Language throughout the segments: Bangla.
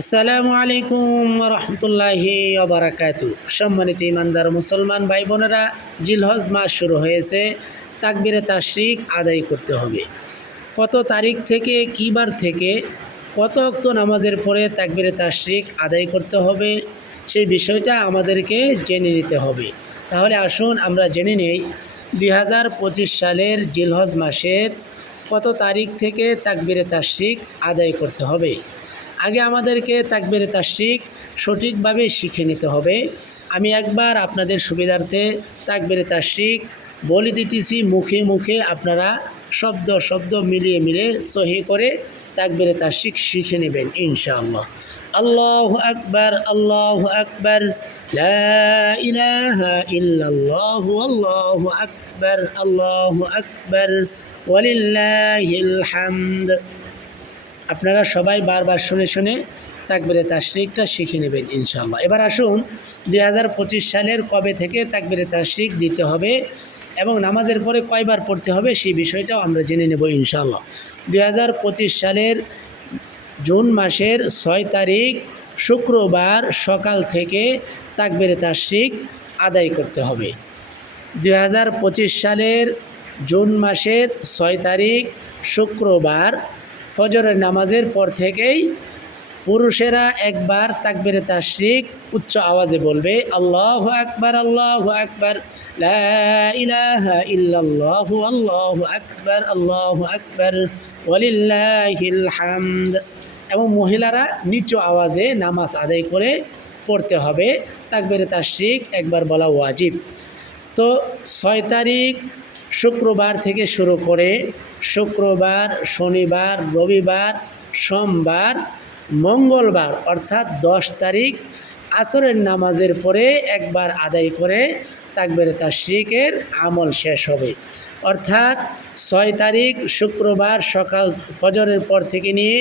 আসসালামু আলাইকুম রহমতুল্লাহি অবরাকাত সম্মানিত ইমানদার মুসলমান ভাই বোনেরা জিলহজ মাস শুরু হয়েছে, তাকবিরে তাশরিক আদায় করতে হবে। কত তারিখ থেকে, কী বার থেকে, কত অক্ত নামাজের পরে তাকবিরে তাশরিক আদায় করতে হবে, সেই বিষয়টা আমাদেরকে জেনে নিতে হবে। তাহলে আসুন আমরা জেনে নেই, দুই হাজার পঁচিশ সালের জিলহজ মাসের কত তারিখ থেকে তাকবিরে তাশরিক আদায় করতে হবে। আগে আমাদেরকে তাকবিরে তাশরিক সঠিকভাবে শিখে নিতে হবে। আমি একবার আপনাদের সুবিধার্থে তাকবিরে তাশরিক বলে দিতেছি, মুখে মুখে আপনারা শব্দ শব্দ মিলিয়ে মিলে সহি করে তাকবিরে তাশরিক শিখে নেবেন, ইনশাআল্লাহ। আল্লাহ আকবার আল্লাহ আকবার আল্লাহু আকবার আল্লাহু আকবার, ওয়ালিল্লাহিল হামদ। আপনারা সবাই বারবার শুনে শুনে তাকবিরে তাশরিকটা শিখে নেবেন ইনশাআল্লাহ। এবার আসুন দুই হাজার পঁচিশ সালের কবে থেকে তাকবিরে তাশরিক দিতে হবে এবং নামাজের পরে কয়বার পড়তে হবে সেই বিষয়টাও আমরা জেনে নেব ইনশাআল্লাহ। দুই সালের জুন মাসের ছয় তারিখ শুক্রবার সকাল থেকে তাকবিরে তাশরিক আদায় করতে হবে। দুই হাজার পঁচিশ সালের জুন মাসের ছয় তারিখ শুক্রবার ফজরের নামাজের পর থেকেই পুরুষেরা একবার তাকবিরে তাশরিক উচ্চ আওয়াজে বলবে, আল্লাহ আকবার আল্লাহ আকবার ইল্লাল্লাহু, আল্লাহু আকবার আল্লাহু আকবার হামদ। এবং মহিলারা নিচু আওয়াজে নামাজ আদায় করে পড়তে হবে, তাকবিরে তাশরিক একবার বলা ওয়াজিব। তো ছয় তারিখ শুক্রবার থেকে শুরু করে শুক্রবার, শনিবার, রবিবার, সোমবার, মঙ্গলবার, অর্থাৎ দশ তারিখ আসরের নামাজের পরে একবার আদায় করে তাকবের তাশরিকের আমল শেষ হবে। অর্থাৎ ছয় তারিখ শুক্রবার সকাল ফজরের পর থেকে নিয়ে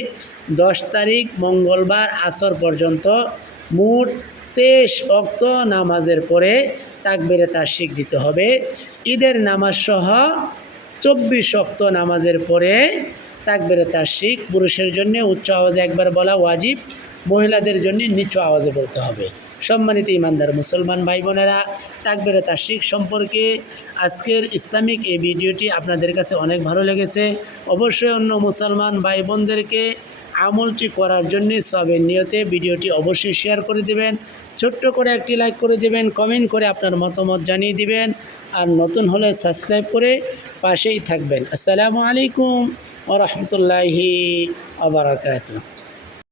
দশ তারিখ মঙ্গলবার আসর পর্যন্ত মোট তেইশ অক্ত নামাজের পরে তাকবেরে তাশরিক দিতে হবে। ঈদের নামাজ সহ চব্বিশ অক্ত নামাজের পরে তাকবেরে শিখ পুরুষের জন্য উচ্চ আওয়াজে একবার বলা ওয়াজিব, মহিলাদের জন্য নিচু আওয়াজে বলতে হবে। সম্মানিত ইমানদার মুসলমান ভাই বোনেরা, তাকবেরে তাশরিক সম্পর্কে আজকের ইসলামিক এই ভিডিওটি আপনাদের কাছে অনেক ভালো লেগেছে। অবশ্যই অন্য মুসলমান ভাই বোনদেরকে আমলটি করার জন্য সবের নিয়তে ভিডিওটি অবশ্যই শেয়ার করে দেবেন, ছোট্ট করে একটি লাইক করে দিবেন, কমেন্ট করে আপনার মতামত জানিয়ে দিবেন, আর নতুন হলে সাবস্ক্রাইব করে পাশেই থাকবেন। আসসালামু আলাইকুম ও রহমতুল্লাহি আবরাকাতু